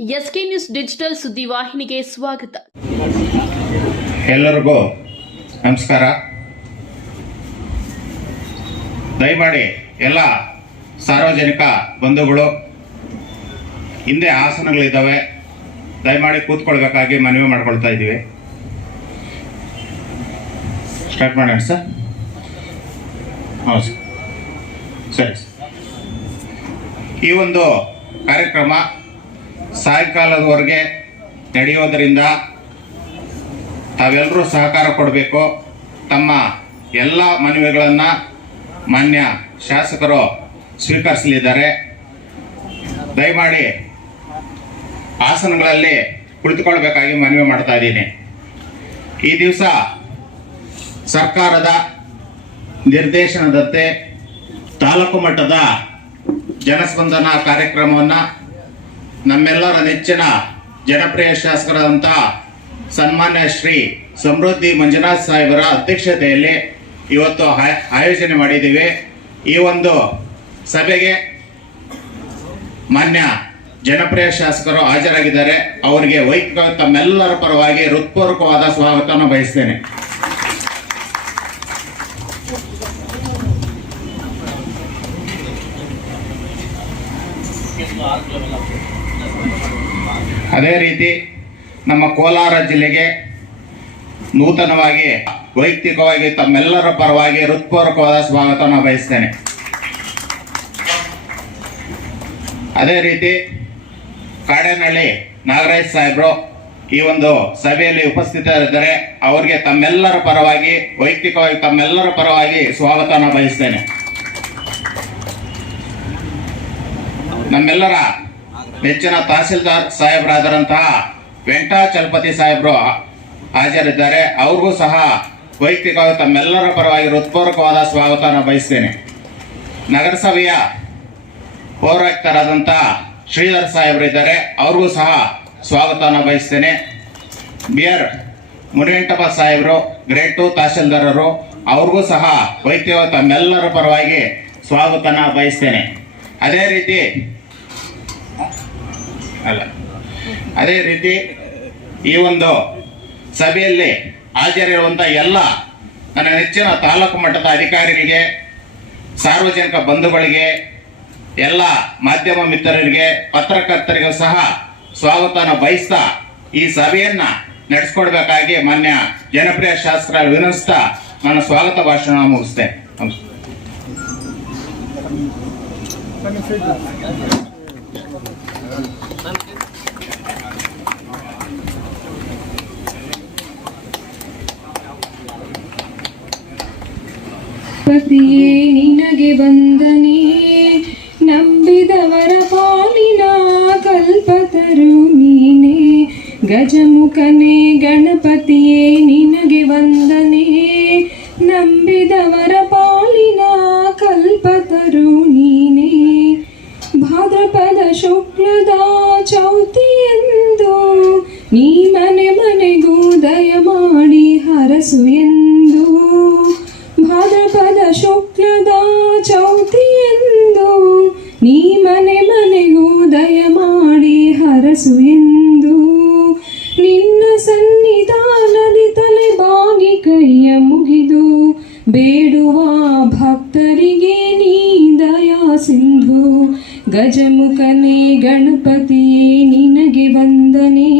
SK news digital ಸುದ್ದಿವಾಹಿನಿಗೆ ಸ್ವಾಗತ. ಎಲ್ಲರಿಗೂ ನಮಸ್ಕಾರ. ದಯಮಾಡಿ ಎಲ್ಲ ಸಾರ್ವಜನಿಕ ಬಂಧುಗಳು, ಹಿಂದೆ ಆಸನಗಳಿದ್ದಾವೆ. ದಯಮಾಡಿ ಕೂತ್ಕೊಳ್ಬೇಕಾಗಿ ಮನವಿ ಮಾಡ್ಕೊಳ್ತಾ ಇದ್ದೀವಿ. ಸ್ಟಾರ್ಟ್ ಮಾಡೋಣ ಸರ್ ಸರ್. ಈ ಒಂದು ಕಾರ್ಯಕ್ರಮ ಸಾಯಂಕಾಲದವರೆಗೆ ನಡೆಯೋದರಿಂದ ತಾವೆಲ್ಲರೂ ಸಹಕಾರ ಕೊಡಬೇಕು. ತಮ್ಮ ಎಲ್ಲ ಮನವಿಗಳನ್ನು ಮಾನ್ಯ ಶಾಸಕರು ಸ್ವೀಕರಿಸಲಿದ್ದಾರೆ. ದಯಮಾಡಿ ಆಸನಗಳಲ್ಲಿ ಕುಳಿತುಕೊಳ್ಬೇಕಾಗಿ ಮನವಿ ಮಾಡ್ತಾ ಇದ್ದೀನಿ. ಈ ದಿವಸ ಸರ್ಕಾರದ ನಿರ್ದೇಶನದಂತೆ ತಾಲೂಕು ಮಟ್ಟದ ಜನಸ್ಪಂದನ ಕಾರ್ಯಕ್ರಮವನ್ನು ನಮ್ಮೆಲ್ಲರ ನೆಚ್ಚಿನ ಜನಪ್ರಿಯ ಶಾಸಕರಾದಂಥ ಸನ್ಮಾನ್ಯ ಶ್ರೀ ಸಮೃದ್ಧಿ ಮಂಜುನಾಥ್ ಸಾಹೇಬರ ಅಧ್ಯಕ್ಷತೆಯಲ್ಲಿ ಇವತ್ತು ಆಯ- ಆಯೋಜನೆ ಮಾಡಿದ್ದೀವಿ. ಈ ಒಂದು ಸಭೆಗೆ ಮಾನ್ಯ ಜನಪ್ರಿಯ ಶಾಸಕರು ಹಾಜರಾಗಿದ್ದಾರೆ. ಅವರಿಗೆ ವೈಯಕ್ತಿಕ ತಮ್ಮೆಲ್ಲರ ಪರವಾಗಿ ಹೃತ್ಪೂರ್ವಕವಾದ ಸ್ವಾಗತವನ್ನು ಬಯಸ್ತೇನೆ. ಅದೇ ರೀತಿ ನಮ್ಮ ಕೋಲಾರ ಜಿಲ್ಲೆಗೆ ನೂತನವಾಗಿ, ವೈಯಕ್ತಿಕವಾಗಿ ತಮ್ಮೆಲ್ಲರ ಪರವಾಗಿ ಹೃತ್ಪೂರ್ವಕವಾದ ಸ್ವಾಗತವನ್ನು ಬಯಸ್ತೇನೆ. ಅದೇ ರೀತಿ ಕಾಡೇನಹಳ್ಳಿ ನಾಗರಾಜ್ ಸಾಹೇಬರು ಈ ಒಂದು ಸಭೆಯಲ್ಲಿ ಉಪಸ್ಥಿತರಿದ್ದರೆ ಅವರಿಗೆ ತಮ್ಮೆಲ್ಲರ ಪರವಾಗಿ, ವೈಯಕ್ತಿಕವಾಗಿ ತಮ್ಮೆಲ್ಲರ ಪರವಾಗಿ ಸ್ವಾಗತವನ್ನು ಬಯಸ್ತೇನೆ. ನಮ್ಮೆಲ್ಲರ ನೆಚ್ಚಿನ ತಹಸೀಲ್ದಾರ್ ಸಾಹೇಬರಾದರಂತಹ ವೆಂಕಟಾಚಲಪತಿ ಸಾಹೇಬರು ಹಾಜರಿದ್ದಾರೆ. ಅವ್ರಿಗೂ ಸಹ ವೈಯಕ್ತಿಕವಾಗಿ ತಮ್ಮೆಲ್ಲರ ಪರವಾಗಿ ಹೃತ್ಪೂರ್ವಕವಾದ ಸ್ವಾಗತವನ್ನು ಬಯಸ್ತೇನೆ. ನಗರಸಭೆಯ ಪೌರಾಯುಕ್ತರಾದಂಥ ಶ್ರೀಧರ್ ಸಾಹೇಬರಿದ್ದಾರೆ ಅವ್ರಿಗೂ ಸಹ ಸ್ವಾಗತವನ್ನು ಬಯಸ್ತೇನೆ. ಬಿ ಆರ್ ಮುನಿವೆಂಟಪ್ಪ ಸಾಹೇಬರು, ಗ್ರೇಟ್ ಟು ತಹಸೀಲ್ದಾರರು, ಅವ್ರಿಗೂ ಸಹ ವೈಯಕ್ತಿಕವಾಗಿ ತಮ್ಮೆಲ್ಲರ ಪರವಾಗಿ ಸ್ವಾಗತನ ಬಯಸ್ತೇನೆ. ಅದೇ ರೀತಿ ಅಲ್ಲ. ಅದೇ ರೀತಿ ಈ ಒಂದು ಸಭೆಯಲ್ಲಿ ಹಾಜರಿರುವಂಥ ಎಲ್ಲ ನನ್ನ ನೆಚ್ಚಿನ ತಾಲೂಕು ಮಟ್ಟದ ಅಧಿಕಾರಿಗಳಿಗೆ, ಸಾರ್ವಜನಿಕ ಬಂಧುಗಳಿಗೆ, ಎಲ್ಲ ಮಾಧ್ಯಮ ಮಿತ್ರರಿಗೆ, ಪತ್ರಕರ್ತರಿಗೂ ಸಹ ಸ್ವಾಗತನ ಬಯಸ್ತಾ ಈ ಸಭೆಯನ್ನ ನಡೆಸ್ಕೊಡ್ಬೇಕಾಗಿ ಮಾನ್ಯ ಜನಪ್ರಿಯ ಶಾಸಕರ ವಿನಂತಿಸ್ತಾ ನನ್ನ ಸ್ವಾಗತ ಭಾಷಣ ಮುಗಿಸ್ತೇನೆ. ಪತಿಯೇ ನಿನಗೆ ವಂದನೆ. ನಂಬಿದವರ ಪಾಲಿನ ಕಲ್ಪತರು ನೀನೆ. ಗಜಮುಖನೇ ಗಣಪತಿಯೇ ನಿನಗೆ ವಂದನೆ. ಹರಸು ಎಂದು ಭಾದ್ರಪದ ಶುಕ್ಲದ ಚೌತಿಯೆಂದು ನೀ ಮನೆ ಮನೆಗೂ ದಯ ಮಾಡಿ ಹರಸು ಎಂದು ನಿನ್ನ ಸನ್ನಿಧಾನದಿ ತಲೆ ಬಾಗಿ ಕೈಯ ಮುಗಿದು ಬೇಡುವ ಭಕ್ತರಿಗೆ ನೀ ದಯಾ ಸಿಂಧು, ಗಜಮುಖನೇ ಗಣಪತಿಯೇ ನಿನಗೆ ವಂದನೆ.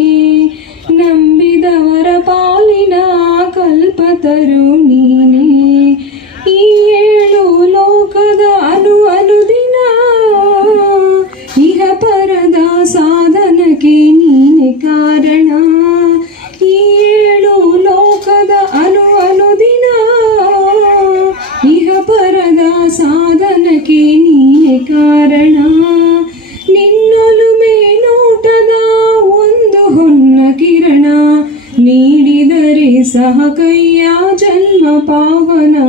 सहकय्या जन्म पावना।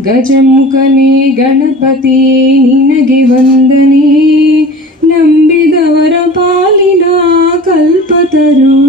गजमुखने गणपति न वन्दने। नम्बिदवर पालना कल्पतरु।